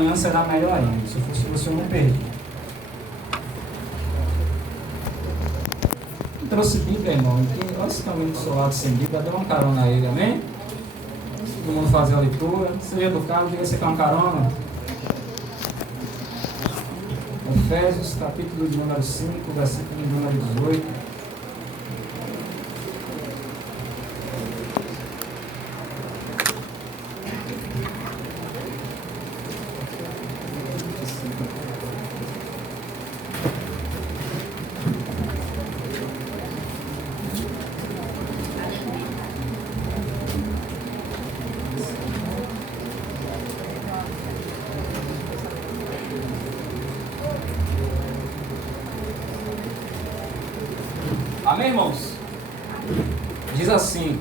amanhã será melhor ainda. Se eu fosse você, eu não perdi. Trouxe Bíblia, irmão. Olha esse caminho do seu lado sem Bíblia, dê uma carona a ele, amém? Todo mundo fazer a leitura. Seja do carro, diga se quer uma carona. Efésios, capítulo de número 5, versículo de número 18. Amém, irmãos? Diz assim.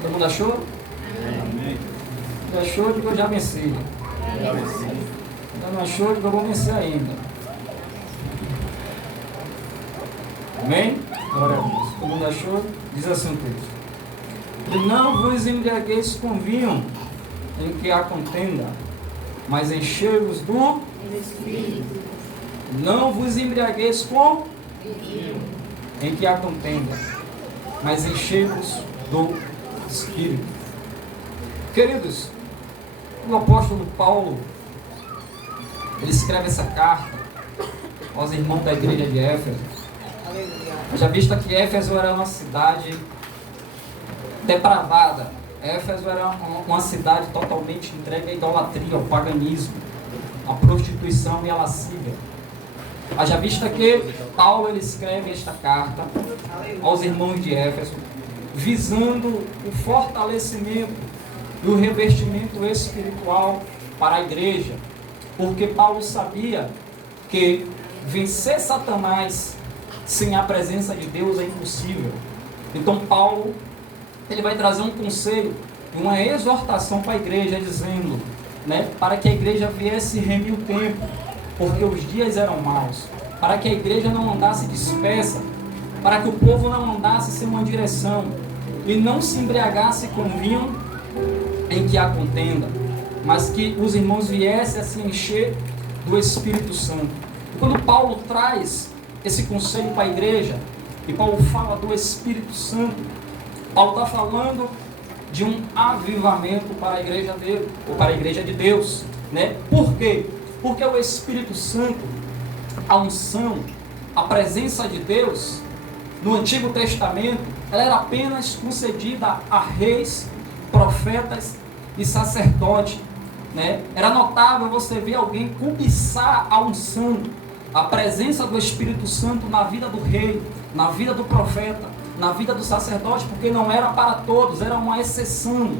Todo mundo achou? Amém. Já achou? Digo, eu já venci. Já venci. Ainda não achou? Digo, eu vou vencer ainda. Amém? Glória a Deus. Todo mundo achou? Diz assim o texto. E não vos embriagueis com vinho em que há contenda, mas enchei-vos do Espírito. Não vos embriagueis com em que há contenda, mas enchei-vos do Espírito. Queridos, o apóstolo Paulo, ele escreve essa carta aos irmãos da igreja de Éfeso. Já visto que Éfeso era uma cidade depravada. Éfeso era uma cidade totalmente entregue à idolatria, ao paganismo, à prostituição e à lascívia. Haja vista que Paulo ele escreve esta carta aos irmãos de Éfeso, visando o fortalecimento e o revestimento espiritual para a igreja, porque Paulo sabia que vencer Satanás sem a presença de Deus é impossível. Então Paulo ele vai trazer um conselho, uma exortação para a igreja, dizendo, para que a igreja viesse remir o tempo, porque os dias eram maus, para que a igreja não andasse dispersa, para que o povo não andasse sem uma direção, e não se embriagasse com vinho em que há contenda, mas que os irmãos viessem a se encher do Espírito Santo. E quando Paulo traz esse conselho para a igreja, e Paulo fala do Espírito Santo, Paulo está falando de um avivamento para a igreja dele, ou para a igreja de Deus, Por quê? Porque o Espírito Santo, a unção, a presença de Deus, no Antigo Testamento, ela era apenas concedida a reis, profetas e sacerdotes, Era notável você ver alguém cobiçar a unção, a presença do Espírito Santo na vida do rei, na vida do profeta, na vida do sacerdote, porque não era para todos, era uma exceção.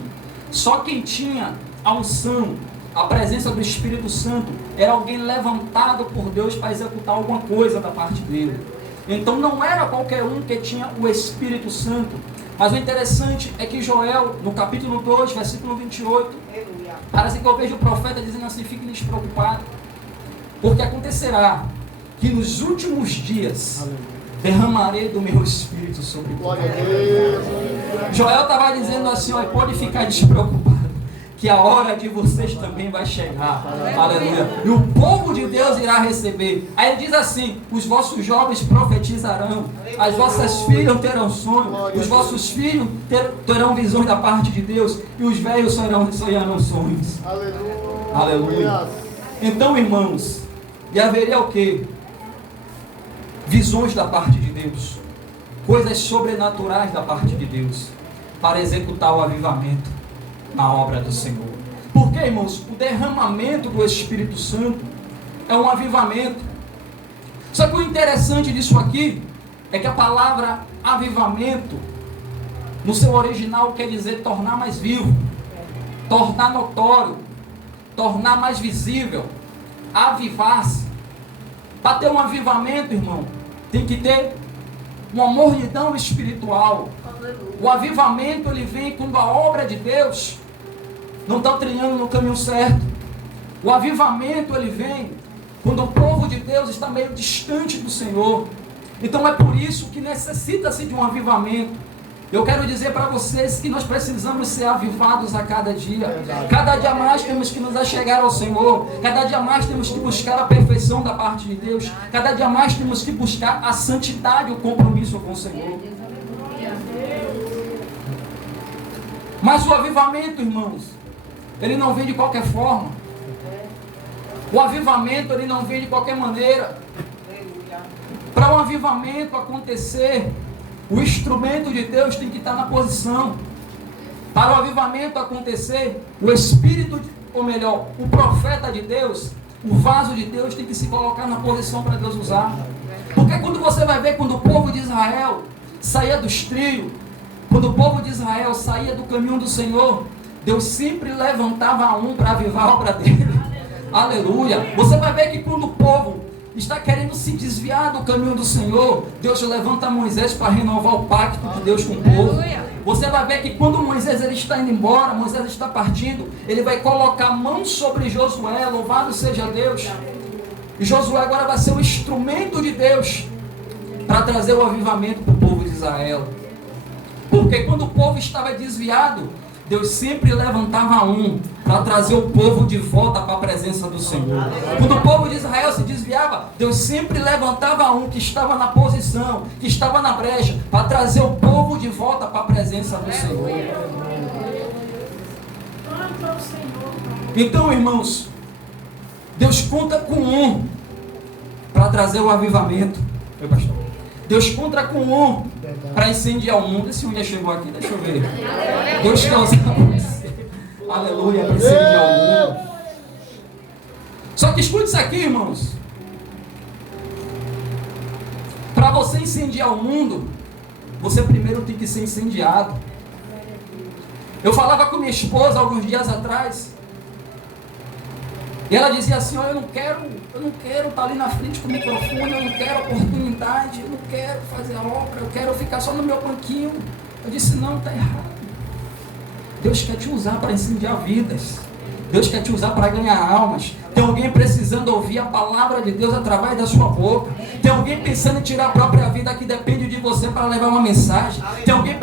Só quem tinha a unção, a presença do Espírito Santo, era alguém levantado por Deus para executar alguma coisa da parte dele. Então não era qualquer um que tinha o Espírito Santo. Mas o interessante é que Joel, no capítulo 2, versículo 28, parece que eu vejo o profeta dizendo assim: fiquem despreocupados, porque acontecerá que nos últimos dias derramarei do meu Espírito sobre toda a terra. Joel estava dizendo assim: pode ficar despreocupado, que a hora de vocês também vai chegar. Aleluia. E o povo de Deus irá receber. Aí ele diz assim: os vossos jovens profetizarão, as vossas filhas terão sonhos, os vossos filhos terão visões da parte de Deus, e os velhos sonharão sonhos. Aleluia. Então, irmãos, e haveria o quê? Visões da parte de Deus, coisas sobrenaturais da parte de Deus, para executar o avivamento na obra do Senhor. Porque, irmãos, o derramamento do Espírito Santo é um avivamento. Só que o interessante disso aqui é que a palavra avivamento, no seu original, quer dizer tornar mais vivo, tornar notório, tornar mais visível, avivar-se. Para ter um avivamento, irmão, tem que ter uma mornidão espiritual. O avivamento ele vem quando a obra de Deus não está trilhando no caminho certo. O avivamento ele vem quando o povo de Deus está meio distante do Senhor. Então é por isso que necessita-se de um avivamento. Eu quero dizer para vocês que nós precisamos ser avivados a cada dia. Cada dia mais temos que nos achegar ao Senhor. Cada dia mais temos que buscar a perfeição da parte de Deus. Cada dia mais temos que buscar a santidade, o compromisso com o Senhor. Mas o avivamento, irmãos, ele não vem de qualquer forma. O avivamento, ele não vem de qualquer maneira. Para um avivamento acontecer, o instrumento de Deus tem que estar na posição. Para o avivamento acontecer, o Espírito, ou melhor, o profeta de Deus, o vaso de Deus tem que se colocar na posição para Deus usar. Porque quando você vai ver, quando o povo de Israel saía dos trilhos, quando o povo de Israel saía do caminho do Senhor, Deus sempre levantava um para avivar a obra dele. Aleluia. Você vai ver que quando o povo está querendo se desviar do caminho do Senhor, Deus levanta Moisés para renovar o pacto de Deus com o povo. Você vai ver que quando Moisés ele está indo embora, Moisés está partindo, ele vai colocar a mão sobre Josué, louvado seja Deus. E Josué agora vai ser o instrumento de Deus para trazer o avivamento para o povo de Israel. Porque quando o povo estava desviado, Deus sempre levantava um para trazer o povo de volta para a presença do Senhor. Quando o povo de Israel se desviava, Deus sempre levantava um que estava na posição, que estava na brecha, para trazer o povo de volta para a presença do Senhor. Então, irmãos, Deus conta com um para trazer o avivamento. Meu pastor. Deus conta com um para incendiar o mundo. Esse um já chegou aqui, deixa eu ver. Deus quer usar você. Aleluia, para incendiar o mundo. Só que escute isso aqui, irmãos. Para você incendiar o mundo, você primeiro tem que ser incendiado. Eu falava com minha esposa alguns dias atrás. E ela dizia assim, eu não quero estar ali na frente com o microfone, eu não quero oportunidade, eu não quero fazer a obra, eu quero ficar só no meu banquinho. Eu disse, não, está errado. Deus quer te usar para incendiar vidas. Deus quer te usar para ganhar almas. Tem alguém precisando ouvir a palavra de Deus através da sua boca. Tem alguém pensando em tirar a própria vida que depende de você para levar uma mensagem. Tem alguém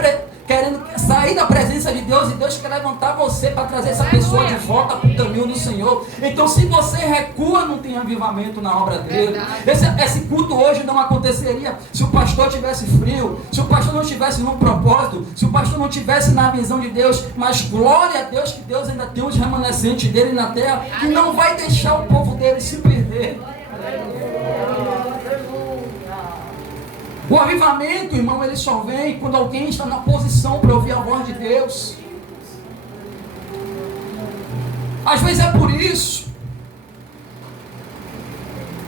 querendo sair da presença de Deus e Deus quer levantar você para trazer essa pessoa de volta para o caminho do Senhor. Então, se você recua, não tem avivamento na obra dele. Esse culto hoje não aconteceria se o pastor tivesse frio, se o pastor não tivesse no propósito, se o pastor não tivesse na visão de Deus. Mas glória a Deus que Deus ainda tem os remanescentes dele na terra que não vai deixar o povo dele se perder. O avivamento, irmão, ele só vem quando alguém está na posição para ouvir a voz de Deus. Às vezes é por isso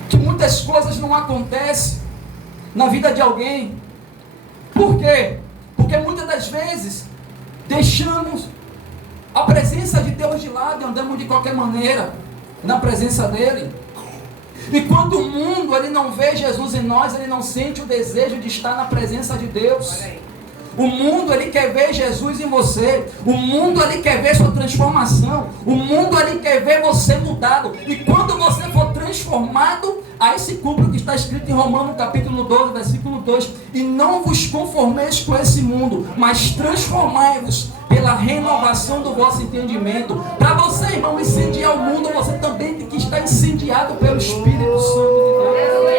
que muitas coisas não acontecem na vida de alguém. Por quê? Porque muitas das vezes deixamos a presença de Deus de lado e andamos de qualquer maneira na presença dele. E quando o mundo ele não vê Jesus em nós, ele não sente o desejo de estar na presença de Deus. O mundo ele quer ver Jesus em você. O mundo ele quer ver sua transformação. O mundo ele quer ver você mudado. E quando você for transformado, aí se cumpre o que está escrito em Romanos capítulo 12, versículo 2. E não vos conformeis com esse mundo, mas transformai-vos pela renovação do vosso entendimento. Para você, irmão, incendiar o mundo, você também tem que estar incendiado pelo Espírito Santo de Deus.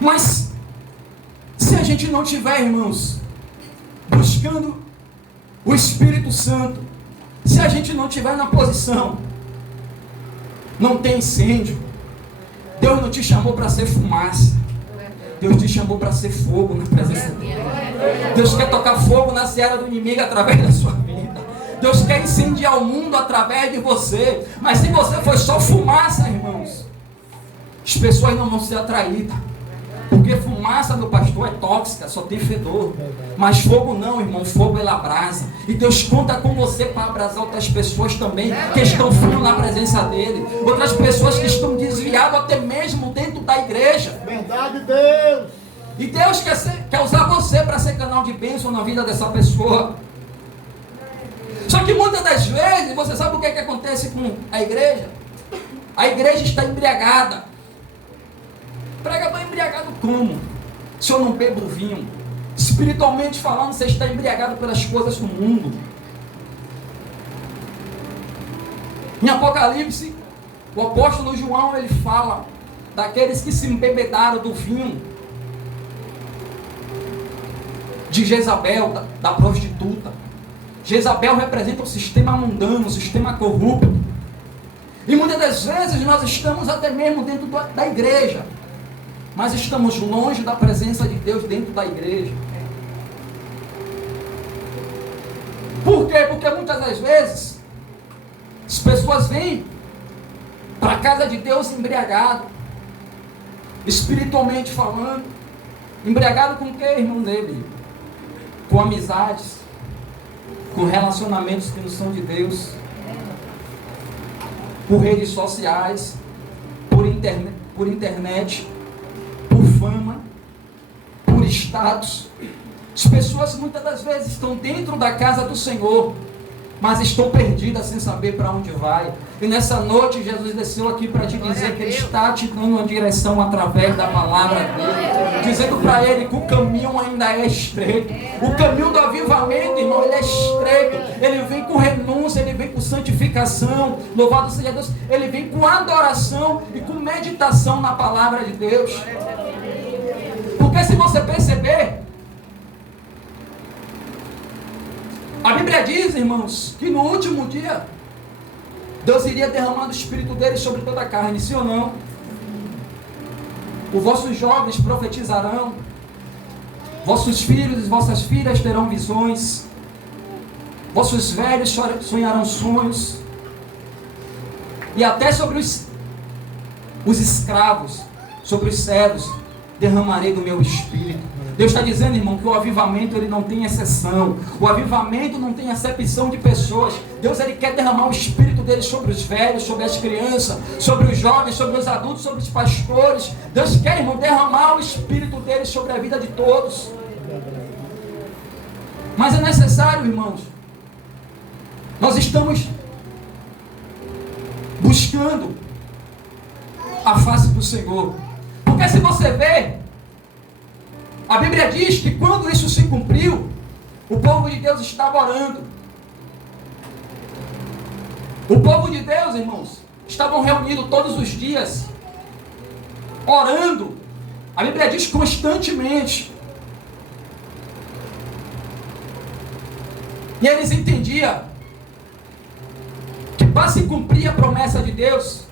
Mas se a gente não tiver, irmãos, buscando o Espírito Santo, se a gente não tiver na posição, não tem incêndio. Deus não te chamou para ser fumaça. Deus te chamou para ser fogo na presença dele. Deus quer tocar fogo na seara do inimigo através da sua vida. Deus quer incendiar o mundo através de você. Mas se você for só fumaça, irmãos, as pessoas não vão ser atraídas. Porque fumaça, meu pastor, é tóxica, só tem fedor. Mas fogo não, irmão, fogo ele abrasa. E Deus conta com você para abrasar outras pessoas também que estão frias na presença dele. Outras pessoas que estão desviadas até mesmo dentro da igreja. Verdade, Deus. E Deus quer usar você para ser canal de bênção na vida dessa pessoa. Só que muitas das vezes, você sabe o que acontece com a igreja? A igreja está embriagada. Pregador embriagado como? Se eu não bebo vinho? Espiritualmente falando, você está embriagado pelas coisas do mundo. Em Apocalipse, o apóstolo João, ele fala daqueles que se embebedaram do vinho de Jezabel, da prostituta. Jezabel representa o sistema mundano, o sistema corrupto. E muitas das vezes nós estamos até mesmo dentro da igreja, mas estamos longe da presença de Deus dentro da igreja. Por quê? Porque muitas das vezes as pessoas vêm para a casa de Deus embriagado, espiritualmente falando. Embriagado com o que, irmão dele? Com amizades, com relacionamentos que não são de Deus, por redes sociais, por internet, por fama, por status. As pessoas muitas das vezes estão dentro da casa do Senhor, mas estão perdidas sem saber para onde vai. E nessa noite Jesus desceu aqui para te dizer que Ele está te dando uma direção através da palavra dele, dizendo para ele que o caminho ainda é estreito. O caminho do avivamento, irmão, ele é estreito. Ele vem com renúncia, ele vem com santificação, louvado seja Deus. Ele vem com adoração e com meditação na palavra de Deus. Porque se você perceber, a Bíblia diz, irmãos, que no último dia Deus iria derramar o Espírito dele sobre toda a carne, sim ou não? Os vossos jovens profetizarão, vossos filhos e vossas filhas terão visões, vossos velhos sonharão sonhos, e até sobre os escravos, sobre os servos, derramarei do meu Espírito. Deus está dizendo, irmão, que o avivamento ele não tem exceção. O avivamento não tem acepção de pessoas. Deus ele quer derramar o Espírito dele sobre os velhos, sobre as crianças, sobre os jovens, sobre os adultos, sobre os pastores. Deus quer, irmão, derramar o Espírito dele sobre a vida de todos. Mas é necessário, irmãos, nós estamos buscando a face do Senhor. Porque se você ver, a Bíblia diz que quando isso se cumpriu, o povo de Deus estava orando. O povo de Deus, irmãos, estavam reunidos todos os dias, orando. A Bíblia diz constantemente. E eles entendiam que para se cumprir a promessa de Deus,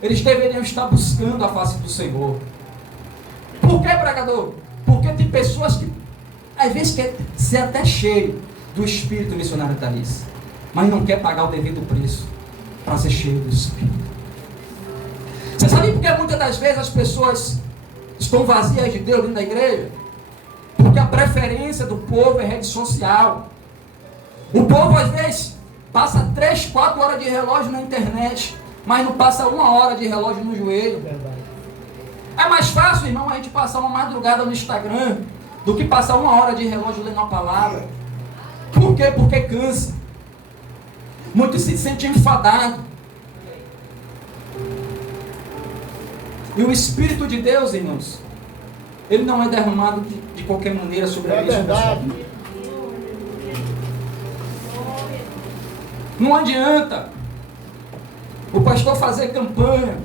eles deveriam estar buscando a face do Senhor. Por que, pregador? Porque tem pessoas que, às vezes, quer ser até cheio do Espírito missionário Thalys, mas não quer pagar o devido preço para ser cheio do Espírito. Você sabe por que muitas das vezes as pessoas estão vazias de Deus dentro da igreja? Porque a preferência do povo é rede social. O povo, às vezes, passa 3, 4 horas de relógio na internet, mas não passa 1 hora de relógio no joelho. É mais fácil, irmão, a gente passar uma madrugada no Instagram do que passar 1 hora de relógio lendo a palavra. Por quê? Porque cansa. Muitos se sentem enfadados. E o Espírito de Deus, irmãos, ele não é derramado de qualquer maneira sobre a vida da sua vida. Não adianta o pastor fazer campanha,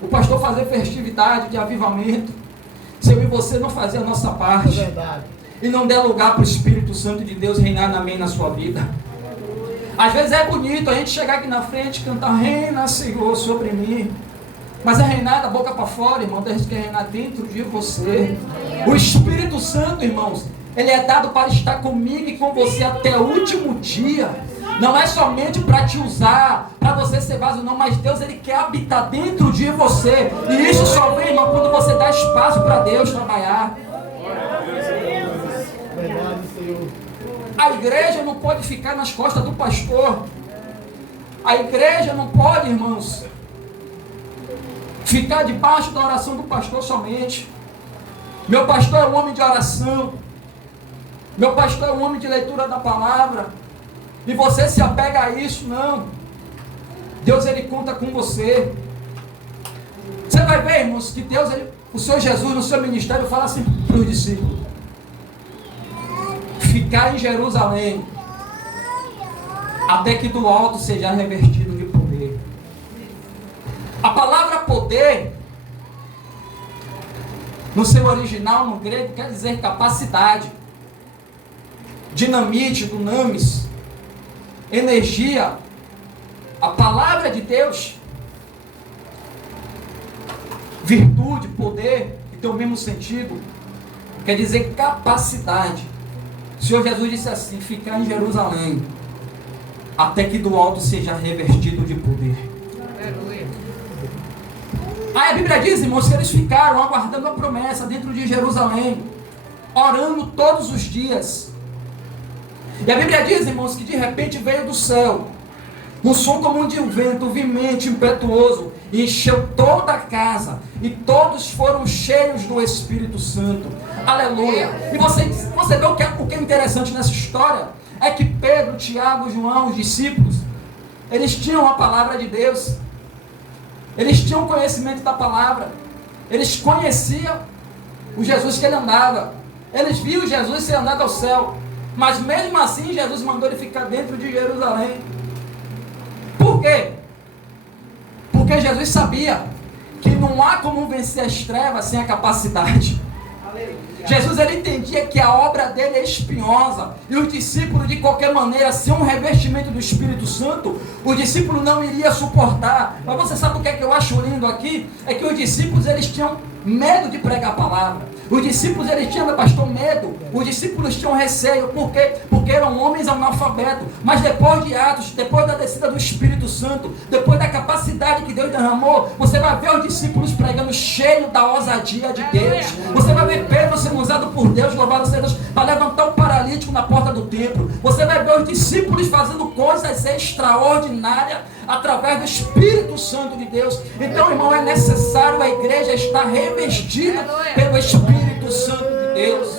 o pastor fazer festividade de avivamento, se eu e você não fazer a nossa parte, e não der lugar para o Espírito Santo de Deus reinar na sua vida. Às vezes é bonito a gente chegar aqui na frente e cantar, reina Senhor sobre mim, mas é reinar da boca para fora, irmão. Deus quer reinar dentro de você. O Espírito Santo, irmãos, ele é dado para estar comigo e com você até o último dia. Não é somente para te usar, para você ser vaso, não, mas Deus ele quer habitar dentro de você. E isso só vem, irmão, quando você dá espaço para Deus trabalhar. A igreja não pode ficar nas costas do pastor. A igreja não pode, irmãos, ficar debaixo da oração do pastor somente. Meu pastor é um homem de oração. Meu pastor é um homem de leitura da palavra. E você se apega a isso, não. Deus ele conta com você. Você vai ver, irmãos, que Deus, ele, o Senhor Jesus, no seu ministério, fala assim para os discípulos: ficar em Jerusalém, até que do alto seja revestido de poder. A palavra poder, no seu original, no grego, quer dizer capacidade, dinamite, dunamis, energia. A palavra de Deus, virtude, poder, que tem o mesmo sentido, quer dizer capacidade. O Senhor Jesus disse assim: ficar em Jerusalém, até que do alto seja revestido de poder. Aleluia. Aí a Bíblia diz, irmãos, que eles ficaram aguardando a promessa dentro de Jerusalém, orando todos os dias. E a Bíblia diz, irmãos, que de repente veio do céu um som como de um vento vimente, impetuoso, e encheu toda a casa, e todos foram cheios do Espírito Santo. Aleluia. E você vê o que é interessante nessa história? É que Pedro, Tiago, João, os discípulos, eles tinham a palavra de Deus, eles tinham conhecimento da palavra, eles conheciam o Jesus que ele andava, eles viam Jesus ser andado ao céu, mas mesmo assim Jesus mandou ele ficar dentro de Jerusalém. Por quê? Porque Jesus sabia que não há como vencer as trevas sem a capacidade. Jesus, ele entendia que a obra dele é espinhosa, e os discípulos, de qualquer maneira, sem um revestimento do Espírito Santo, os discípulos não iriam suportar. Mas você sabe o que é que eu acho lindo aqui? É que os discípulos, eles tinham medo de pregar a palavra. Os discípulos, eles tinham, pastor, medo. Os discípulos tinham receio. Por quê? Porque eram homens analfabetos. Mas depois de Atos, depois da descida do Espírito Santo, depois da capacidade que Deus derramou, você vai ver os discípulos pregando cheio da ousadia de Deus. Você vai ver Pedro sendo usado por Deus, louvado seja Deus, para levantar um paralítico na porta do templo. Você vai ver os discípulos fazendo coisas extraordinárias através do Espírito Santo de Deus. Então, irmão, é necessário a igreja estar revestida pelo Espírito Santo de Deus.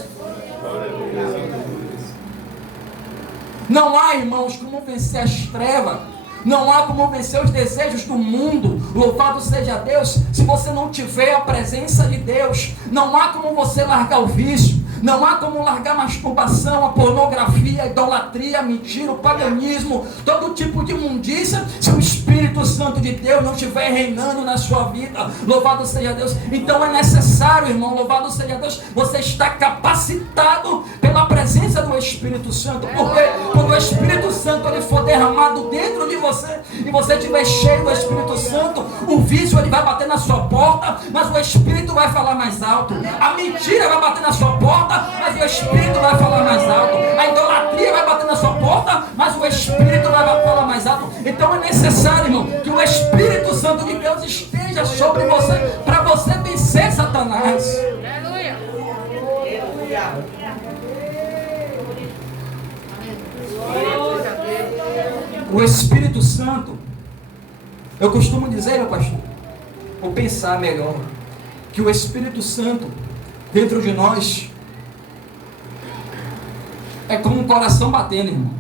Não há, irmãos, como vencer as trevas. Não há como vencer os desejos do mundo. Louvado seja Deus, se você não tiver a presença de Deus. Não há como você largar o vício. Não há como largar a masturbação, a pornografia, a idolatria, a mentira, o paganismo, todo tipo de imundícia, se o Espírito Santo de Deus não estiver reinando na sua vida. Louvado seja Deus. Então é necessário, irmão, louvado seja Deus, você está capacitado pela presença do Espírito Santo. Porque quando o Espírito Santo ele for derramado dentro de você, e você estiver cheio do Espírito Santo, o vício ele vai bater na sua porta, mas o Espírito vai falar mais alto. A mentira vai bater na sua porta, mas o Espírito vai falar mais alto. A idolatria vai bater na sua porta, mas o Espírito vai falar mais alto. Então é necessário, irmão, que o Espírito Santo de Deus esteja sobre você, para você vencer Satanás. Aleluia. O Espírito Santo, eu costumo dizer, meu pastor, ou pensar melhor, que o Espírito Santo dentro de nós é como um coração batendo, irmão.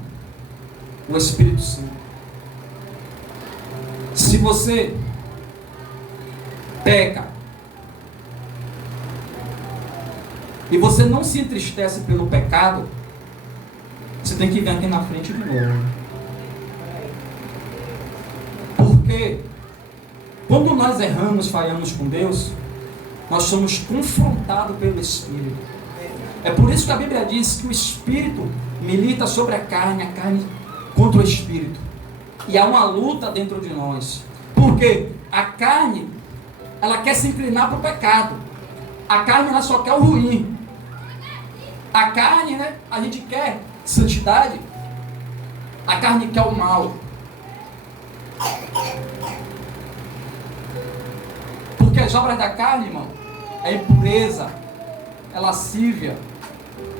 O Espírito Santo. Se você peca e você não se entristece pelo pecado, você tem que vir aqui na frente de novo. Porque quando nós erramos, falhamos com Deus, nós somos confrontados pelo Espírito. É por isso que a Bíblia diz que o Espírito milita sobre a carne contra o Espírito. E há uma luta dentro de nós. Porque a carne, ela quer se inclinar para o pecado. A carne, ela só quer o ruim. A carne, né? A gente quer santidade. A carne quer o mal. Porque as obras da carne, irmão, é impureza, é lascívia,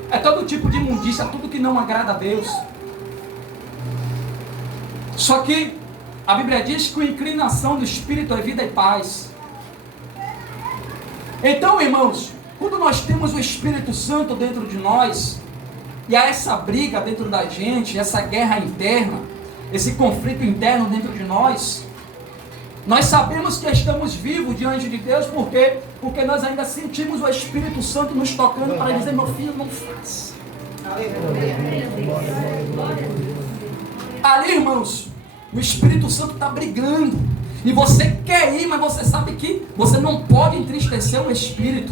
é todo tipo de imundícia, tudo que não agrada a Deus. Só que a Bíblia diz que a inclinação do Espírito é vida e paz. Então, irmãos, quando nós temos o Espírito Santo dentro de nós, e há essa briga dentro da gente, essa guerra interna, esse conflito interno dentro de nós, Nós sabemos que estamos vivos diante de Deus, por quê? Porque nós ainda sentimos o Espírito Santo nos tocando para dizer: meu filho, não faça. Ali, irmãos, o Espírito Santo está brigando. E você quer ir, mas você sabe que você não pode entristecer o Espírito.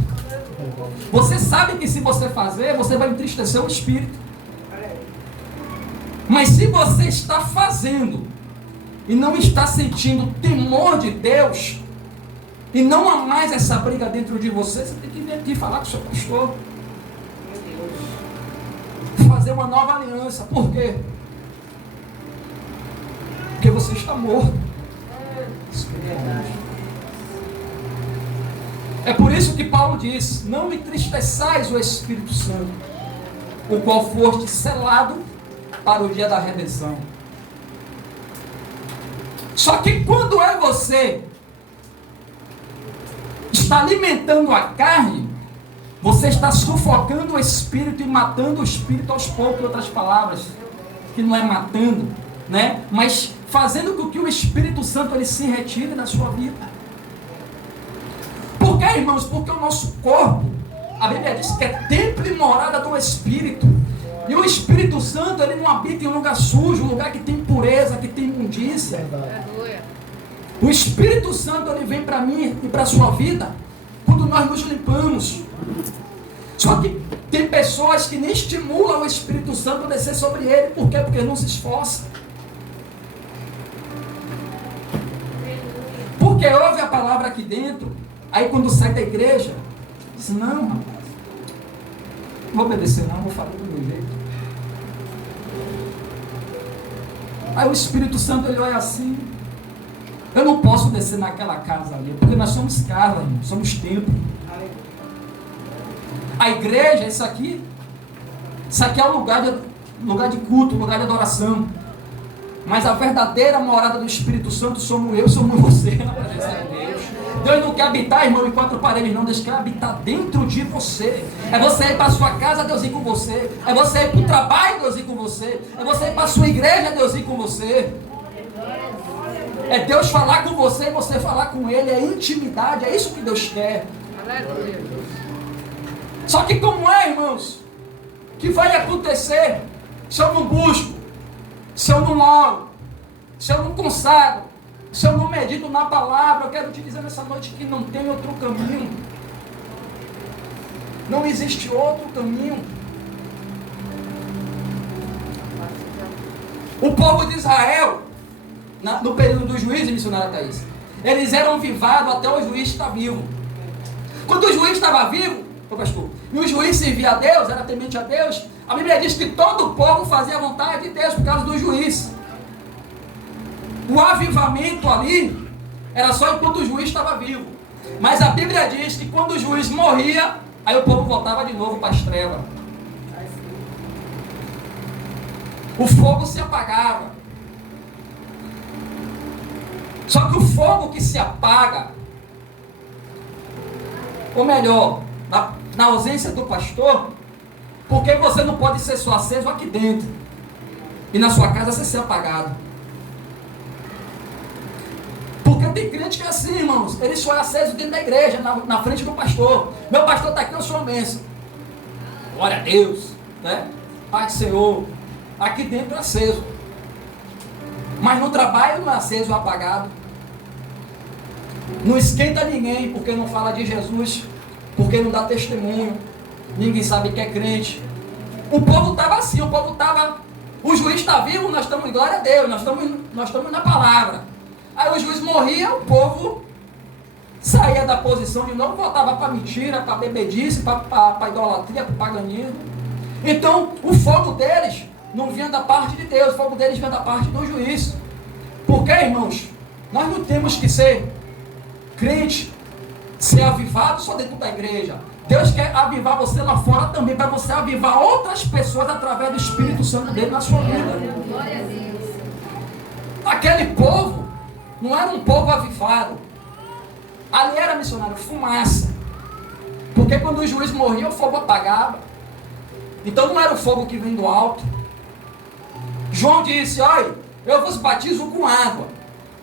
Você sabe que se você fazer, você vai entristecer o Espírito. Mas se você está fazendo e não está sentindo o temor de Deus, e não há mais essa briga dentro de você, você tem que vir aqui falar com o seu pastor. Fazer uma nova aliança. Por quê? Porque você está morto. É por isso que Paulo diz: não entristeçais o Espírito Santo, o qual foste selado para o dia da redenção. Só que quando você está alimentando a carne, você está sufocando o Espírito e matando o Espírito aos poucos. Em outras palavras, que não é matando, né? Mas fazendo com que o Espírito Santo ele se retire da sua vida. Por quê, irmãos? Porque o nosso corpo, a Bíblia diz que é templo e morada do Espírito. E o Espírito Santo, ele não habita em um lugar sujo, um lugar que tem pureza, que tem imundícia. O Espírito Santo, ele vem para mim e para a sua vida quando nós nos limpamos. Só que tem pessoas que nem estimulam o Espírito Santo a descer sobre ele. Por quê? Porque não se esforça. Porque ouve a palavra aqui dentro, aí quando sai da igreja, diz: não, rapaz, não vou obedecer não, vou fazer do meu jeito. Aí o Espírito Santo, ele olha assim: eu não posso descer naquela casa ali, porque nós somos casa, irmão, somos templo. A igreja, isso aqui é um lugar de culto, lugar de adoração. Mas a verdadeira morada do Espírito Santo somos você na presença de Deus. Deus não quer habitar, irmão, em quatro paredes, não. Deus quer habitar dentro de você. É você ir para a sua casa, Deus ir com você. É você ir para o trabalho, Deus ir com você. É você ir para a sua igreja, Deus ir com você. É Deus falar com você e você falar com Ele. É intimidade, é isso que Deus quer. Só que como é, irmãos, que vai acontecer se eu não busco, se eu não oro, se eu não consagro, se eu não medito na palavra? Eu quero te dizer nessa noite que não tem outro caminho. Não existe outro caminho. O povo de Israel, no período do juízo, missionária Thaís, eles eram vivados até o juiz estar vivo. Quando o juiz estava vivo, pastor, e o juiz servia a Deus, era temente a Deus, a Bíblia diz que todo o povo fazia a vontade de Deus por causa do juiz. O avivamento ali era só enquanto o juiz estava vivo. Mas a Bíblia diz que quando o juiz morria, aí o povo voltava de novo para as trevas. O fogo se apagava. Só que o fogo que se apaga, ou melhor, na ausência do pastor, porque você não pode ser só aceso aqui dentro e na sua casa você ser apagado. Porque tem crente que é assim, irmãos, ele só é aceso dentro da igreja, na frente do pastor. Meu pastor está aqui, eu sou uma bênção. Glória a Deus, né? Pai do Senhor, aqui dentro é aceso. Mas no trabalho não é aceso ou apagado. Não esquenta ninguém porque não fala de Jesus, porque não dá testemunho. Ninguém sabe que é crente. O povo estava assim, o juiz está vivo, nós estamos em glória a Deus, nós estamos na palavra. Aí o juiz morria, o povo saía da posição de novo, voltava para mentira, para bebedice, para idolatria, para paganismo. Então o fogo deles não vinha da parte de Deus, o fogo deles vinha da parte do juiz. Porque, irmãos, nós não temos que ser crente, ser avivado só dentro da igreja. Deus quer avivar você lá fora também, para você avivar outras pessoas através do Espírito Santo dele na sua vida. Aquele povo não era um povo avivado. Ali era, missionário, fumaça. Porque quando o juiz morria, o fogo apagava. Então não era o fogo que vem do alto. João disse: olha, eu vos batizo com água,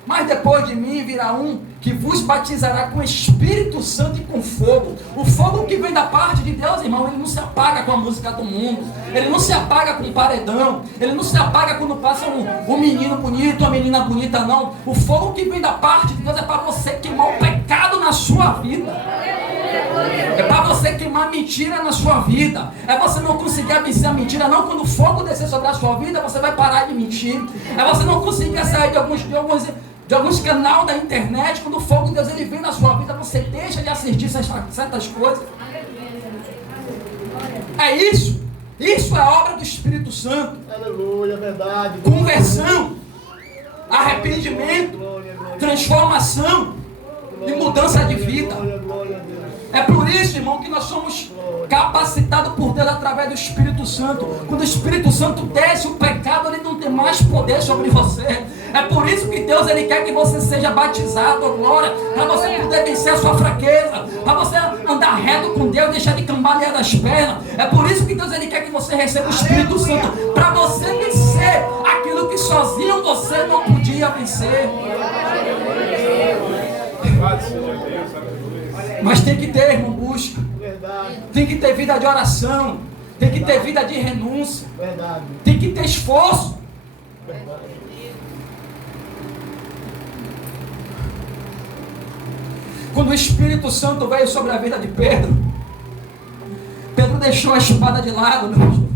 Mas depois de mim virá um que vos batizará com Espírito Santo e com fogo. O fogo que vem da parte de Deus, irmão, ele não se apaga com a música do mundo. Ele não se apaga com paredão. Ele não se apaga quando passa um menino bonito, uma menina bonita, não. O fogo que vem da parte de Deus é para você queimar o pecado na sua vida. É para você queimar mentira na sua vida. É você não conseguir vencer a mentira, não. Quando o fogo descer sobre a sua vida, você vai parar de mentir. É você não conseguir sair de alguns canais da internet. Quando o fogo de Deus ele vem na sua vida, você deixa de assistir certas coisas. É isso. Isso é a obra do Espírito Santo. Aleluia, verdade. Conversão, arrependimento, transformação e mudança de vida. É por isso, irmão, que nós somos capacitados por Deus através do Espírito Santo. Quando o Espírito Santo desce, o pecado ele não tem mais poder sobre você. É por isso que Deus ele quer que você seja batizado, glória, para você poder vencer a sua fraqueza, para você andar reto com Deus, deixar de cambalear das pernas. É por isso que Deus ele quer que você receba o Espírito Santo, para você vencer aquilo que sozinho você não podia vencer. Mas tem que ter, irmão, busca. Tem que ter vida de oração. Tem que ter vida de renúncia. Tem que ter esforço. Quando o Espírito Santo veio sobre a vida de Pedro, Pedro deixou a espada de lado, meu irmão.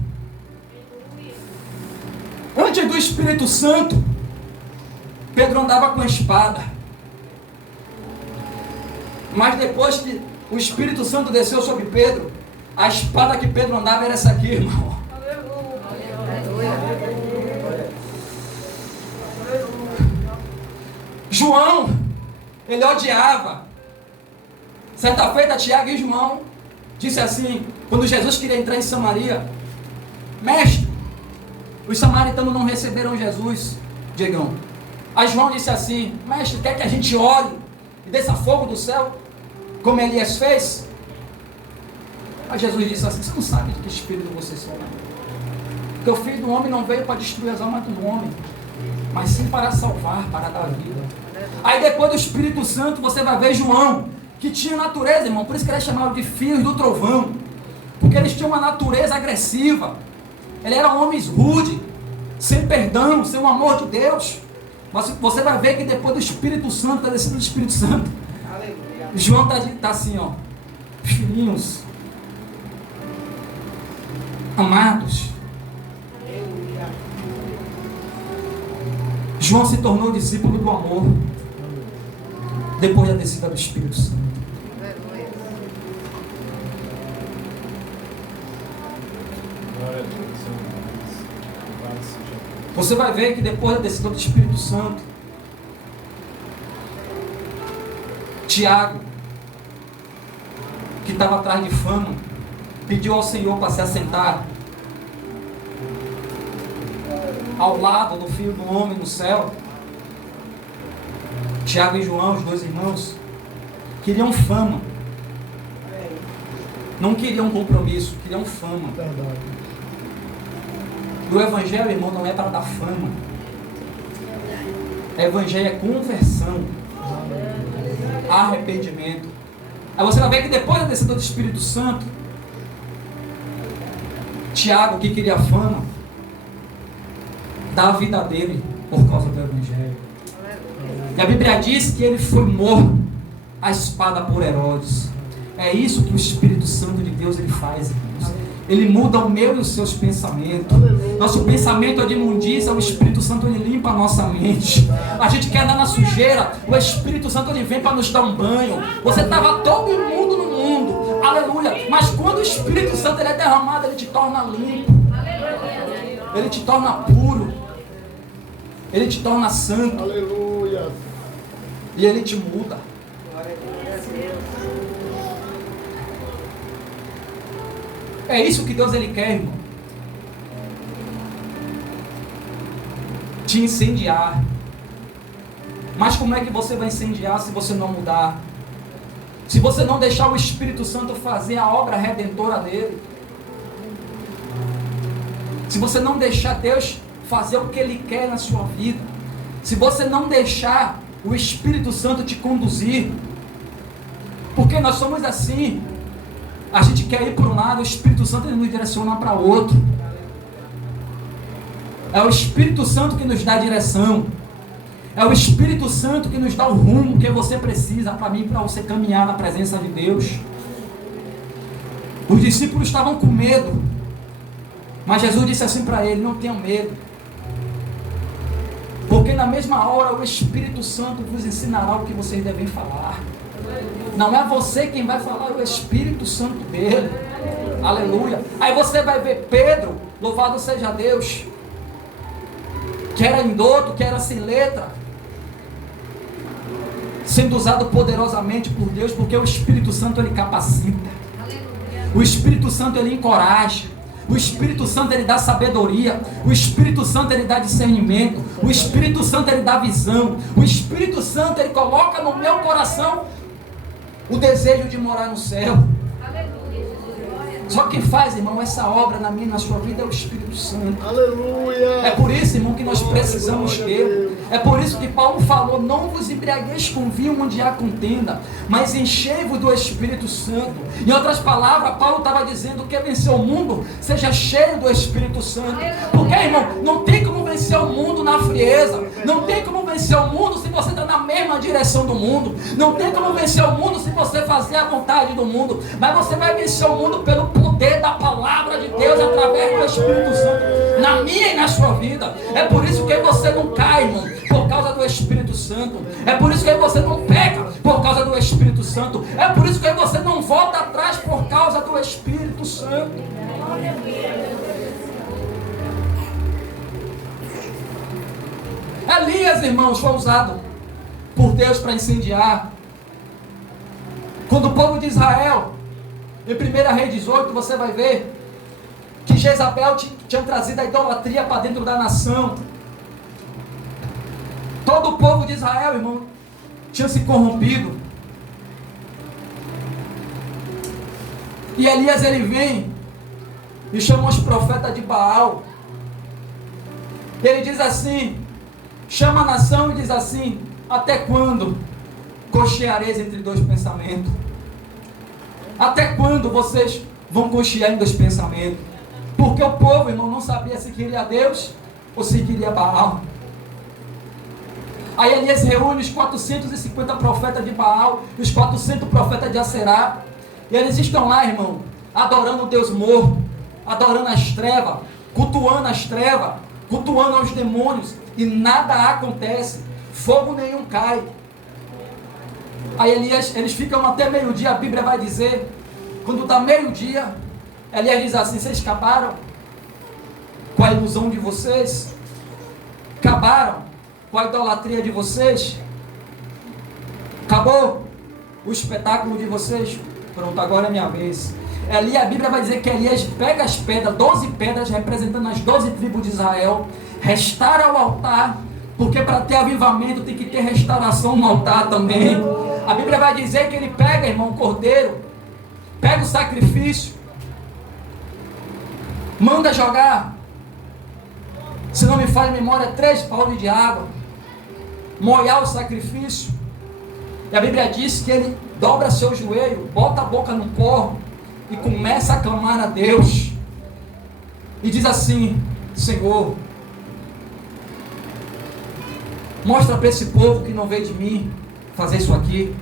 Antes do Espírito Santo, Pedro andava com a espada. Mas depois que o Espírito Santo desceu sobre Pedro, a espada que Pedro andava era essa aqui, irmão. João, ele odiava. Certa feita, Tiago e João disse assim, quando Jesus queria entrar em Samaria: mestre, os samaritanos não receberam Jesus, Diegão. Aí João disse assim: mestre, quer que a gente ore e desça fogo do céu, como Elias fez? Aí Jesus disse assim: você não sabe de que espírito vocês são, né? Porque o Filho do Homem não veio para destruir as almas do homem, mas sim para salvar, para dar vida. Aí depois do Espírito Santo você vai ver João, que tinha natureza, irmão, por isso que ele é chamado de filhos do trovão, porque eles tinham uma natureza agressiva. Eles eram homens rudes, sem perdão, sem o amor de Deus. Mas você vai ver que depois do Espírito Santo, da descida do Espírito Santo, João está assim, ó: filhinhos amados. João se tornou discípulo do amor depois da descida do Espírito Santo. Você vai ver que depois da descida do Espírito Santo, Tiago, que estava atrás de fama, pediu ao Senhor para se assentar ao lado do Filho do Homem no céu. Tiago e João, os dois irmãos, queriam fama. Não queriam compromisso, queriam fama. E o Evangelho, irmão, não é para dar fama. O Evangelho é conversão, arrependimento. Aí você vai ver que depois da descida do Espírito Santo, Tiago, que queria fama, dá a vida dele por causa do Evangelho. E a Bíblia diz que ele foi morto à espada por Herodes. É isso que o Espírito Santo de Deus ele faz, irmãos. Ele muda o meu e os seus pensamentos. Nosso pensamento é de imundícia, o Espírito Santo ele limpa a nossa mente. A gente quer andar na sujeira, o Espírito Santo ele vem para nos dar um banho. Você estava todo imundo no mundo, aleluia. Mas quando o Espírito Santo ele é derramado, ele te torna limpo, ele te torna puro, ele te torna santo, aleluia. E ele te muda. É isso que Deus ele quer, irmão. Te incendiar. Mas como é que você vai incendiar se você não mudar? Se você não deixar o Espírito Santo fazer a obra redentora dele? Se você não deixar Deus fazer o que ele quer na sua vida? se você não deixar o Espírito Santo te conduzir, porque nós somos assim, a gente quer ir para um lado, o Espírito Santo ele nos direciona para outro. É o Espírito Santo que nos dá a direção, é o Espírito Santo que nos dá o rumo que você precisa para mim, para você caminhar na presença de Deus. Os discípulos estavam com medo, mas Jesus disse assim para ele: não tenham medo, porque na mesma hora o Espírito Santo vos ensinará o que vocês devem falar. Não é você quem vai falar, é o Espírito Santo dele. Aleluia. Aí você vai ver Pedro, louvado seja Deus, que era indouto, que era sem letra, sendo usado poderosamente por Deus, porque o Espírito Santo ele capacita, o Espírito Santo ele encoraja, o Espírito Santo ele dá sabedoria, o Espírito Santo ele dá discernimento, o Espírito Santo ele dá visão, o Espírito Santo ele coloca no meu coração o desejo de morar no céu. Só quem faz, irmão, essa obra na minha e na sua vida é o Espírito Santo. Aleluia. É por isso, irmão, que nós precisamos dele. É por isso que Paulo falou: não vos embriagueis com vinho onde há contenda, mas enchei-vos do Espírito Santo. Em outras palavras, Paulo estava dizendo: quer vencer o mundo, seja cheio do Espírito Santo. Porque, irmão, não tem como vencer o mundo na frieza, não tem como vencer o mundo se você está na mesma direção do mundo, não tem como vencer o mundo se você fazer a vontade do mundo, mas você vai vencer o mundo pelo poder da palavra de Deus através do Espírito Santo na minha e na sua vida. É por isso que você não cai, irmão, por causa do Espírito Santo. É por isso que você não peca por causa do Espírito Santo. É por isso que você não volta atrás por causa do Espírito Santo. Elias, irmãos, foi usado por Deus para incendiar. Quando o povo de Israel, em 1 Reis 18, você vai ver que Jezabel tinha trazido a idolatria para dentro da nação. Todo o povo de Israel, irmão, tinha se corrompido. E Elias, ele vem e chama os profetas de Baal. Ele diz assim, chama a nação e diz assim: até quando cocheareis entre dois pensamentos? Até quando vocês vão cochear em dois pensamentos? Porque o povo, irmão, não sabia se queria Deus ou se queria Baal. Aí Elias reúne os 450 profetas de Baal e os 400 profetas de Aserá. E eles estão lá, irmão, adorando o Deus morto, adorando as trevas, cultuando as trevas, cultuando os demônios, e nada acontece, fogo nenhum cai. Aí Elias, eles ficam até meio-dia, a Bíblia vai dizer, quando dá meio-dia, Elias diz assim: vocês acabaram com a ilusão de vocês? Acabaram com a idolatria de vocês? Acabou o espetáculo de vocês? Pronto, agora é minha vez. Ali a Bíblia vai dizer que Elias pega as pedras, 12 pedras representando as 12 tribos de Israel, restaura o altar, porque para ter avivamento tem que ter restauração no altar também. A Bíblia vai dizer que ele pega, irmão, o cordeiro, pega o sacrifício, manda jogar, se não me falha a memória, 3 baldes de água, molhar o sacrifício. E a Bíblia diz que ele dobra seu joelho, bota a boca no pó e começa a clamar a Deus. E diz assim: Senhor, mostra para esse povo que não veio de mim fazer isso aqui.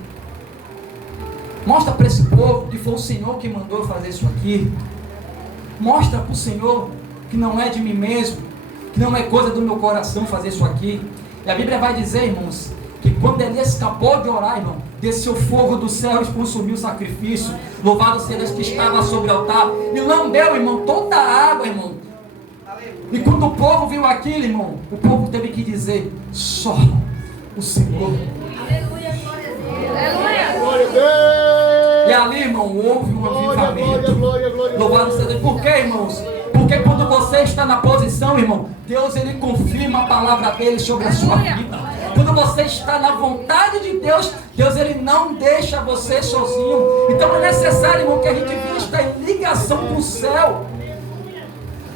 Mostra para esse povo que foi o Senhor que mandou eu fazer isso aqui. Mostra para o Senhor que não é de mim mesmo, que não é coisa do meu coração fazer isso aqui. E a Bíblia vai dizer, irmãos, que quando Elias acabou de orar, irmão, desceu fogo do céu e consumiu o sacrifício. Louvado seja Deus que estava sobre o altar. E lambeu, irmão, toda a água, irmão. E quando o povo viu aquilo, irmão, o povo teve que dizer: só o Senhor. Aleluia, glória a Deus. Glória a Deus. E ali, irmão, houve um avivamento. Glória. Louvado seja Deus. Por quê, irmãos? Porque quando você está na posição, irmão, Deus, ele confirma a palavra dele sobre a sua vida. Quando você está na vontade de Deus, Deus, ele não deixa você sozinho. Então é necessário, irmão, que a gente esteja em ligação com o céu.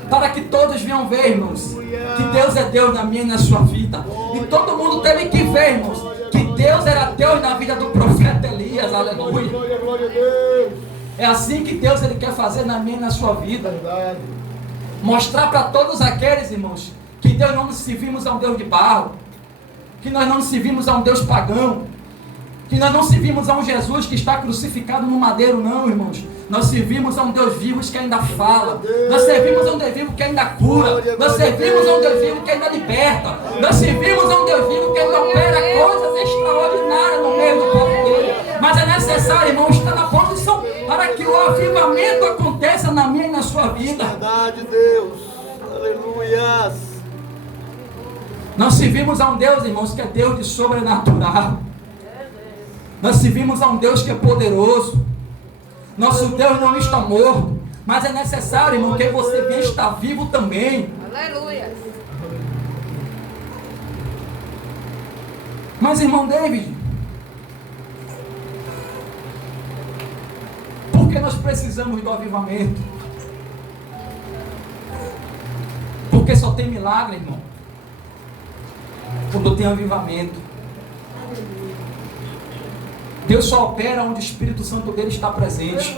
para que todos venham ver, irmãos, que Deus é Deus na minha e na sua vida. E todo mundo teve que ver, irmãos, que Deus era Deus na vida do profeta Elias. Aleluia. Glória, glória a Deus. É assim que Deus ele quer fazer na minha e na sua vida. Verdade. Mostrar para todos aqueles, irmãos, que Deus não nos servimos a um Deus de barro, que nós não nos servimos a um Deus pagão, que nós não servimos a um Jesus que está crucificado no madeiro, não, irmãos. Nós servimos a um Deus vivo que ainda fala. Nós servimos a um Deus vivo que ainda cura. Nós servimos a um Deus vivo que ainda liberta. Nós servimos a um Deus vivo que ainda opera coisas extraordinárias no meio do povo dele. Mas é necessário, irmão, estar na posição para que o avivamento aconteça na minha e na sua vida. Verdade, Deus. Aleluia. Nós servimos a um Deus, irmãos, que é Deus de sobrenatural. Nós servimos a um Deus que é poderoso. Nosso Deus não está morto. Mas é necessário, irmão, que você venha estar vivo também. Aleluia. Mas, irmão David, por que nós precisamos do avivamento? Porque só tem milagre, irmão, quando tem avivamento. Deus só opera onde o Espírito Santo dele está presente.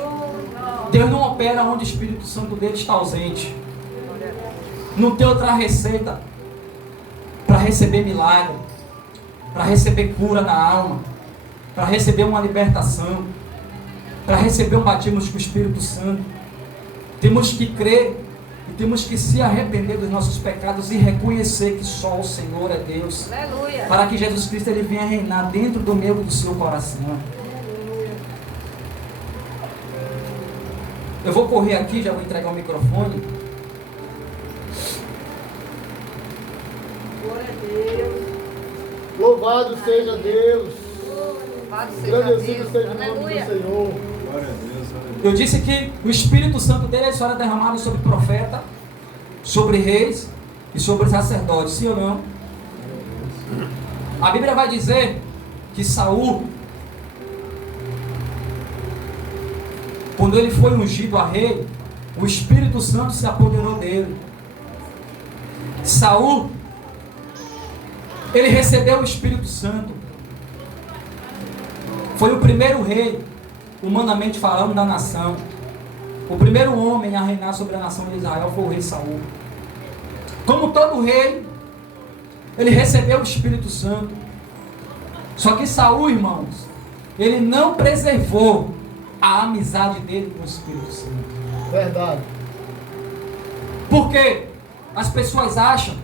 Deus não opera onde o Espírito Santo dele está ausente. Não tem outra receita para receber milagre, para receber cura na alma, para receber uma libertação, para receber um batismo com o Espírito Santo. Temos que crer e temos que se arrepender dos nossos pecados e reconhecer que só o Senhor é Deus. Aleluia. Para que Jesus Cristo ele venha reinar dentro do meu e do seu coração. Eu vou correr aqui, já vou entregar o microfone. Glória a Deus. Louvado seja Deus. Louvado seja Agradecido Deus. seja o nome do Aleluia. Senhor. Eu disse que o Espírito Santo dele só era derramado sobre profeta, sobre reis e sobre sacerdotes, sim ou não? A Bíblia vai dizer que Saul, quando ele foi ungido a rei, o Espírito Santo se apoderou dele. Saul, ele recebeu o Espírito Santo. Foi o primeiro rei, humanamente falando, da nação. O primeiro homem a reinar sobre a nação de Israel foi o rei Saul. Como todo rei, ele recebeu o Espírito Santo. Só que Saul, irmãos, ele não preservou a amizade dele com o Espírito Santo. Verdade. Porque as pessoas acham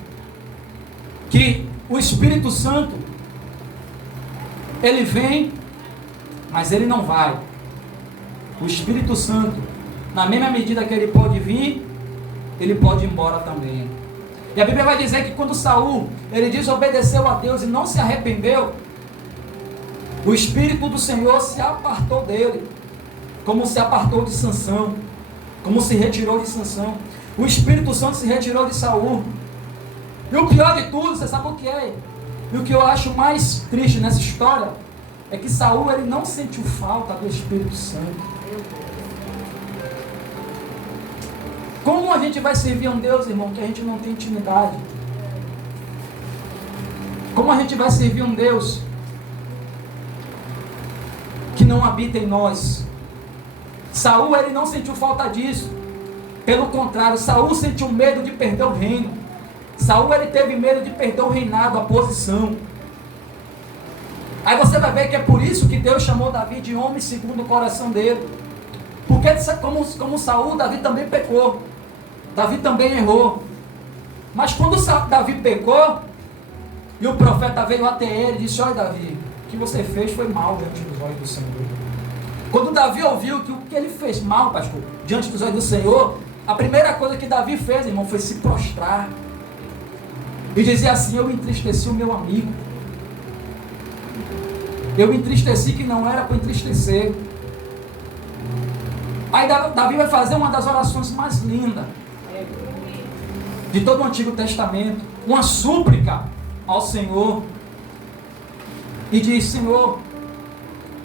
que o Espírito Santo ele vem, mas ele não vai. O Espírito Santo, na mesma medida que ele pode vir, ele pode ir embora também. E a Bíblia vai dizer que quando Saul ele desobedeceu a Deus e não se arrependeu, o Espírito do Senhor se apartou dele, como se apartou de Sansão, como se retirou de Sansão. O Espírito Santo se retirou de Saul. E o pior de tudo, você sabe o que é? E o que eu acho mais triste nessa história é que Saul ele não sentiu falta do Espírito Santo. Como a gente vai servir a um Deus, irmão, que a gente não tem intimidade? Como a gente vai servir um Deus que não habita em nós? Saul ele não sentiu falta disso. Pelo contrário, Saul sentiu medo de perder o reino. Saul ele teve medo de perder o reinado, a posição. Aí você vai ver que é por isso que Deus chamou Davi de homem segundo o coração dele. Porque como Saul, Davi também pecou. Davi também errou. Mas quando Davi pecou, e o profeta veio até ele e disse: olha Davi, o que você fez foi mal diante dos olhos do Senhor. Quando Davi ouviu que o que ele fez mal, pastor, diante dos olhos do Senhor, a primeira coisa que Davi fez, irmão, foi se prostrar. E dizer assim: eu entristeci o meu amigo. Eu entristeci que não era para entristecer. Aí Davi vai fazer uma das orações mais lindas de todo o Antigo Testamento. Uma súplica ao Senhor. E diz: Senhor,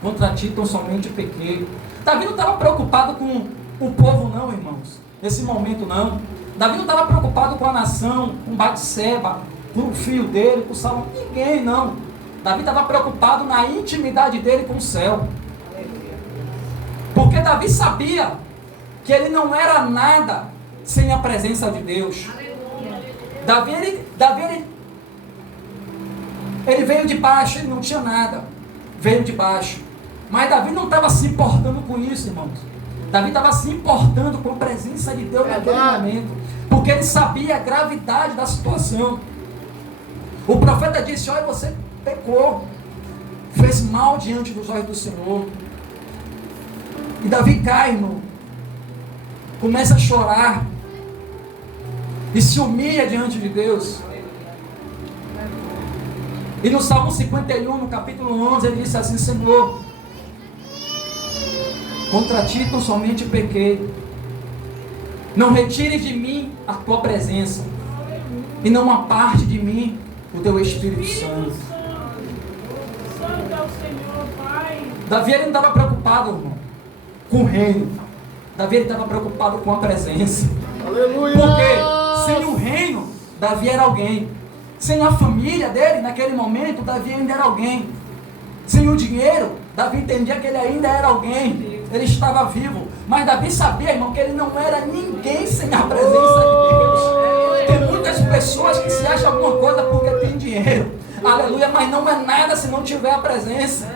contra ti tão somente pequei. Davi não estava preocupado com o povo não, irmãos. Nesse momento não. Davi não estava preocupado com a nação, com Batseba, com o filho dele, com Salomão, ninguém não. Davi estava preocupado na intimidade dele com o céu. Porque Davi sabia que ele não era nada sem a presença de Deus. Davi ele veio de baixo, ele não tinha nada. Veio de baixo. Mas Davi não estava se importando com isso, irmãos. Davi estava se importando com a presença de Deus naquele momento. Porque ele sabia a gravidade da situação. O profeta disse: olha, você pecou. Fez mal diante dos olhos do Senhor. E Davi cai, irmão. Começa a chorar. E se humilha diante de Deus. E no Salmo 51, no capítulo 11, ele disse assim: Senhor, contra ti tão somente pequei. Não retires de mim a tua presença, e não aparte de mim o teu Espírito Santo. Santo é o Senhor, Pai. Davi ele não estava preocupado, irmão, com o reino. Davi ele estava preocupado com a presença. Aleluia! Porque sem o reino, Davi era alguém. Sem a família dele, naquele momento, Davi ainda era alguém. Sem o dinheiro, Davi entendia que ele ainda era alguém. Ele estava vivo. Mas Davi sabia, irmão, que ele não era ninguém sem a presença de Deus. Tem muitas pessoas que se acham alguma coisa porque tem dinheiro. Aleluia, mas não é nada se não tiver a presença.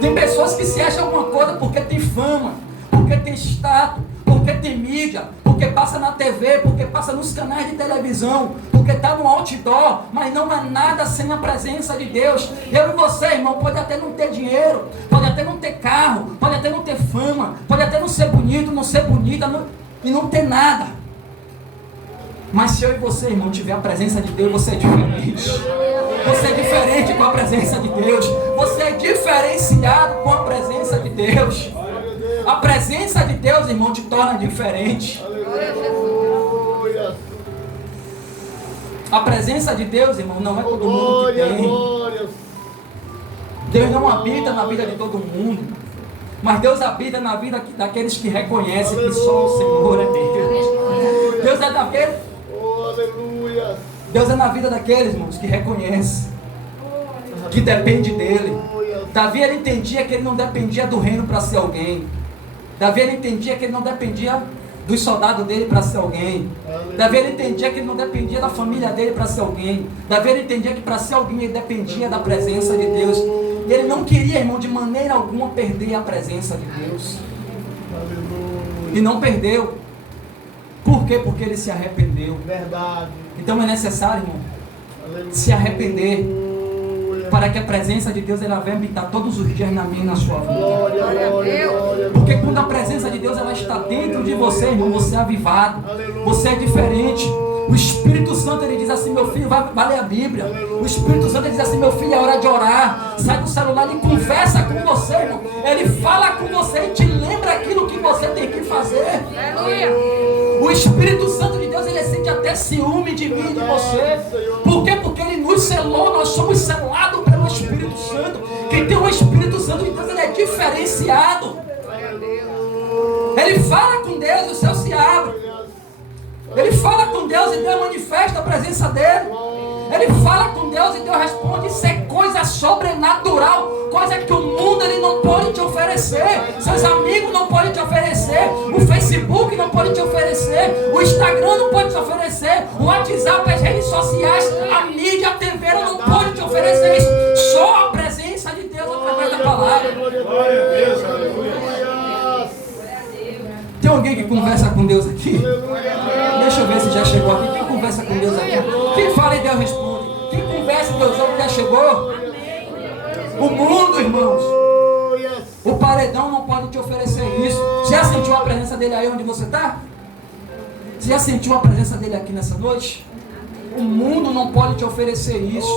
Tem pessoas que se acham alguma coisa porque tem fama, porque tem status, porque tem mídia, porque passa na TV, porque passa nos canais de televisão, porque está no outdoor, mas não é nada sem a presença de Deus. Eu e você, irmão, pode até não ter dinheiro, pode até não ter carro, pode até não ter fama, pode até não ser bonito, não ser bonita, e não ter nada. Mas se eu e você, irmão, tiver a presença de Deus, você é diferente. Você é diferente com a presença de Deus. Você é diferenciado com a presença de Deus. A presença de Deus, irmão, te torna diferente. Aleluia! A presença de Deus, irmão, não é todo mundo que tem. Glória! Deus não habita na vida de todo mundo. Mas Deus habita na vida daqueles que reconhecem que só o Senhor é Deus. Deus é daqueles. Aleluia! Deus é na vida daqueles, irmãos, que reconhece, que depende dele. Davi ele entendia que ele não dependia do reino para ser alguém. Davi ele entendia que ele não dependia dos soldados dele para ser alguém. Davi ele entendia que ele não dependia da família dele para ser alguém. Davi ele entendia que para ser alguém ele dependia da presença de Deus. E ele não queria, irmão, de maneira alguma perder a presença de Deus. E não perdeu. Por quê? Porque ele se arrependeu. Verdade. Então é necessário, irmão, Aleluia. se arrepender, para que a presença de Deus ela venha habitar todos os dias na minha e na sua vida. Glória, glória, glória. Porque quando a presença de Deus ela está dentro de você, irmão, você é avivado, você é diferente. O Espírito Santo ele diz assim: meu filho, vai ler a Bíblia. O Espírito Santo ele diz assim: meu filho, é hora de orar. Sai do celular e conversa com você, irmão. Ele fala com você e te lembra aquilo que você tem que fazer. O Espírito Santo de Deus ele sente até ciúme de mim e de você. Por quê? Porque ele nos selou, nós somos selados pelo Espírito Santo. Quem tem o Espírito Santo de Deus ele é diferenciado. Ele fala com Deus e o céu se abre. Ele fala com Deus e Deus manifesta a presença dele. Ele fala com Deus e Deus responde. Isso é coisa sobrenatural, coisa que o mundo ele não pode te oferecer. Seus amigos não podem te oferecer. O Facebook não pode te oferecer. O Instagram não pode te oferecer. O WhatsApp, as redes sociais, a mídia, a TV ela não pode te oferecer isso. Só a presença de Deus através da palavra. Glória a Deus, aleluia. Tem alguém que conversa com Deus aqui? Deixa eu ver se já chegou aqui. Quem conversa com Deus aqui? Quem fala e Deus responde? Quem conversa e Deus ouve já chegou? O mundo, irmãos. O paredão não pode te oferecer isso. Você já sentiu a presença dele aí onde você está? Você já sentiu a presença dele aqui nessa noite? O mundo não pode te oferecer isso.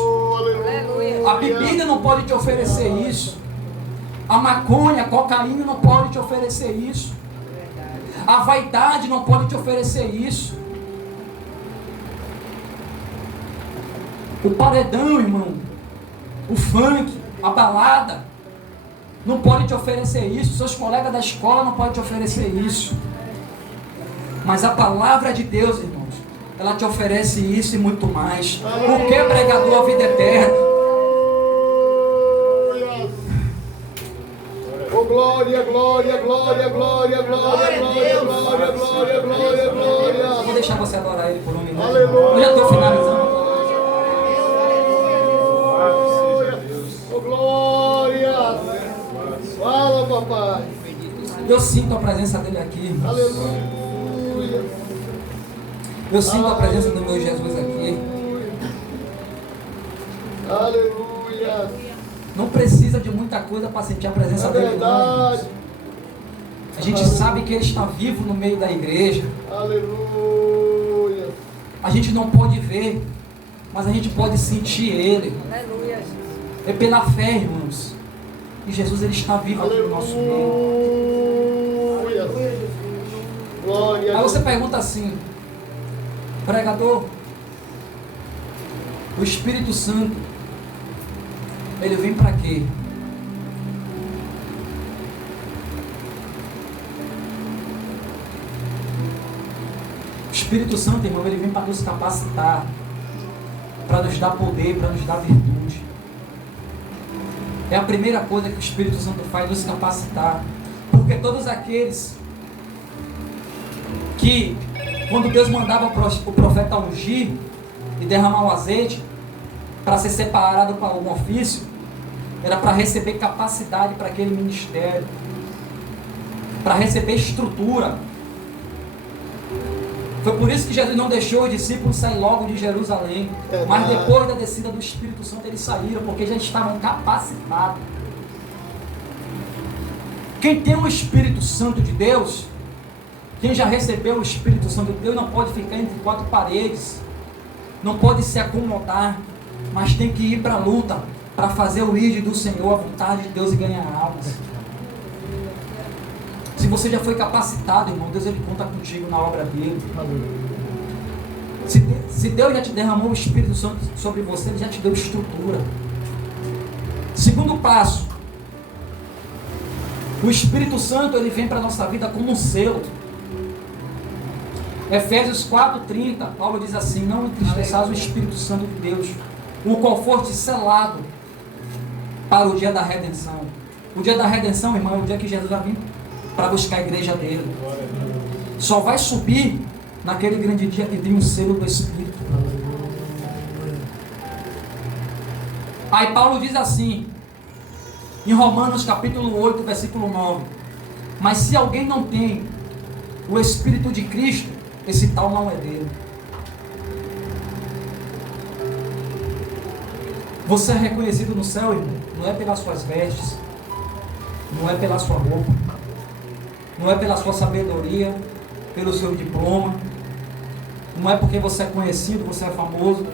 A bebida não pode te oferecer isso. A maconha, a cocaína não pode te oferecer isso. A vaidade não pode te oferecer isso. O paredão, irmão, o funk, a balada, não pode te oferecer isso. Seus colegas da escola não podem te oferecer isso. Mas a palavra de Deus, irmãos, ela te oferece isso e muito mais. Porque, pregador, a vida eterna. Oh, glória, glória, glória, glória, glória, glória, glória, glória, glória, glória. Vou deixar você adorar Ele por um minuto. Aleluia. Eu já estou finalizando. Oh, glória. Fala, papai. Eu sinto a presença dele aqui, irmãos. Aleluia. Eu sinto a presença do meu Jesus aqui. Aleluia. Não precisa de muita coisa para sentir a presença É dele, não, verdade. irmãos. A gente sabe que ele está vivo no meio da igreja. Aleluia. A gente não pode ver, mas a gente pode sentir ele. Aleluia. É pela fé, irmãos. E Jesus, ele está vivo aqui no nosso meio. Aleluia. Glória. Aí você pergunta assim, pregador, o Espírito Santo, ele vem para quê? O Espírito Santo, irmão, ele vem para nos capacitar, para nos dar poder, para nos dar virtude. É a primeira coisa que o Espírito Santo faz, nos capacitar. Porque todos aqueles que, quando Deus mandava o profeta ungir e derramar o azeite, para ser separado para algum ofício, era para receber capacidade para aquele ministério, para receber estrutura. Foi por isso que Jesus não deixou os discípulos sair logo de Jerusalém. Mas depois da descida do Espírito Santo eles saíram, porque já estavam capacitados. Quem tem o Espírito Santo de Deus, quem já recebeu o Espírito Santo de Deus, não pode ficar entre quatro paredes, não pode se acomodar, mas tem que ir para a luta, para fazer o ídolo do Senhor, a vontade de Deus, e ganhar almas. Se você já foi capacitado, irmão, Deus, ele conta contigo na obra dele. Se Deus já te derramou o Espírito Santo sobre você, ele já te deu estrutura. Segundo passo, o Espírito Santo, ele vem para a nossa vida como um selo. Efésios 4:30, Paulo diz assim: não entristeçais o Espírito Santo de Deus, o qual foste selado para o dia da redenção. O dia da redenção, irmão, é o dia que Jesus vai vir para buscar a igreja dele. Só vai subir naquele grande dia que tem um selo do Espírito. Aí Paulo diz assim, em Romanos capítulo 8, versículo 9: mas se alguém não tem o Espírito de Cristo, esse tal não é dele. Você é reconhecido no céu, irmão, não é pelas suas vestes, não é pela sua roupa, não é pela sua sabedoria, pelo seu diploma, não é porque você é conhecido, você é famoso.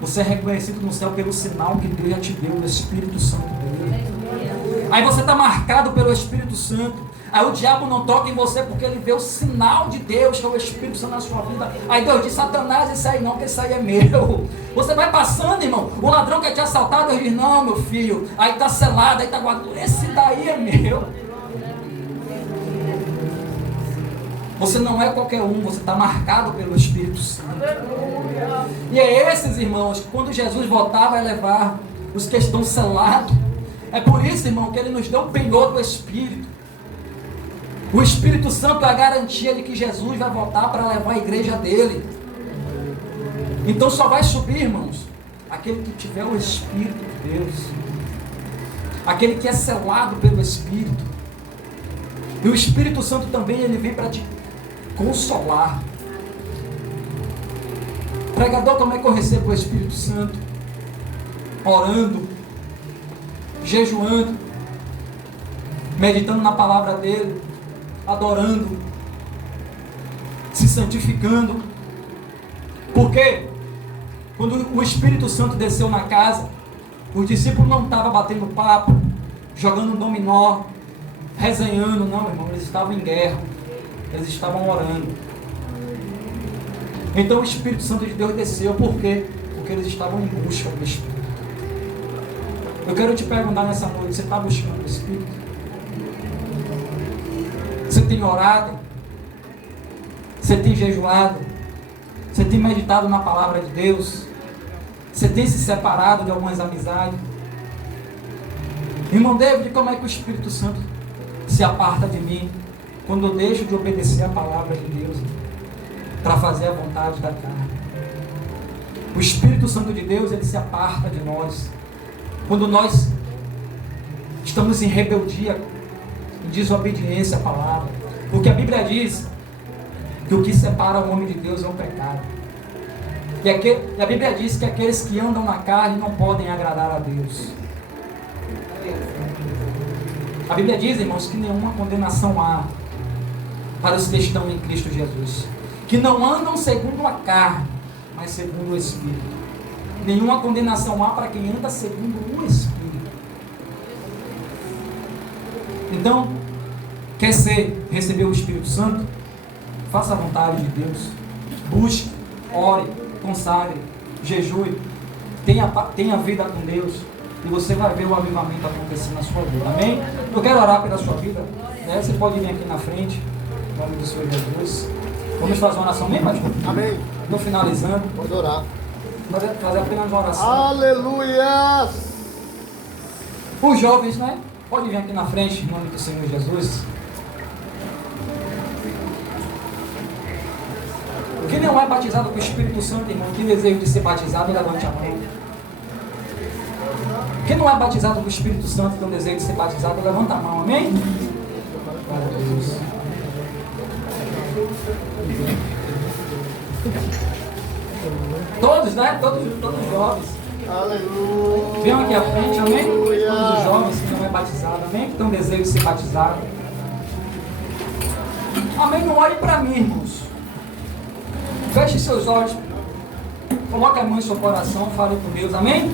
Você é reconhecido no céu pelo sinal que Deus já te deu, o Espírito Santo dele. Aí você está marcado pelo Espírito Santo. Aí o diabo não toca em você porque ele vê o sinal de Deus, que é o Espírito Santo na sua vida. Aí Deus diz: Satanás, isso aí não, que isso aí é meu. Você vai passando, irmão, o ladrão quer te assaltar, Deus diz: não, meu filho, aí está selado, aí está guardado, esse daí é meu. Você não é qualquer um, você está marcado pelo Espírito Santo. E é esses, irmãos, que quando Jesus voltar vai levar os que estão selados. É por isso, irmão, que ele nos deu o penhor do Espírito. O Espírito Santo é a garantia de que Jesus vai voltar para levar a igreja dele. Então só vai subir, irmãos, aquele que tiver o Espírito de Deus, aquele que é selado pelo Espírito. E o Espírito Santo também, ele vem para te consolar. Pregador, como é que eu recebo o Espírito Santo? Orando, jejuando, meditando na palavra dele, adorando, se santificando. Porque quando o Espírito Santo desceu na casa, os discípulos não estavam batendo papo, jogando dominó, resenhando, não, irmão, eles estavam em guerra, eles estavam orando. Então o Espírito Santo de Deus desceu. Por quê? Porque eles estavam em busca do Espírito. Eu quero te perguntar nessa noite: você está buscando o Espírito? Você tem orado? Você tem jejuado? Você tem meditado na palavra de Deus? Você tem se separado de algumas amizades? Irmão David, como é que o Espírito Santo se aparta de mim quando eu deixo de obedecer a palavra de Deus para fazer a vontade da carne? O Espírito Santo de Deus, ele se aparta de nós quando nós estamos em rebeldia, em desobediência à palavra. Porque a Bíblia diz que o que separa o homem de Deus é o pecado. E a Bíblia diz que aqueles que andam na carne não podem agradar a Deus. A Bíblia diz, irmãos, que nenhuma condenação há para os que estão em Cristo Jesus, que não andam segundo a carne, mas segundo o Espírito. Nenhuma condenação há para quem anda segundo o Espírito. Então, quer receber o Espírito Santo? Faça a vontade de Deus. Busque, ore, consagre, jejue, tenha vida com Deus, e você vai ver o avivamento acontecer na sua vida. Amém? Eu quero orar pela sua vida, né? Você pode vir aqui na frente, em nome do Senhor Jesus. Vamos fazer uma oração, amém, pastor? Amém. Estou finalizando. Pode orar. Fazer apenas uma oração. Aleluia! Os jovens, né? Pode vir aqui na frente, em nome do Senhor Jesus. Quem não é batizado com o Espírito Santo, irmão, que deseja de ser batizado, levante a mão. Quem não é batizado com o Espírito Santo, que tem desejo de ser batizado, levanta a mão, amém? Glória a Deus. Todos, né? Todos jovens. Aleluia! Venham aqui à frente, amém? Todos os jovens que não é batizado, amém? Que tem desejo de ser batizado. Amém? Não olhe para mim, irmãos. Feche seus olhos. Coloque a mão em seu coração, fale com Deus, amém?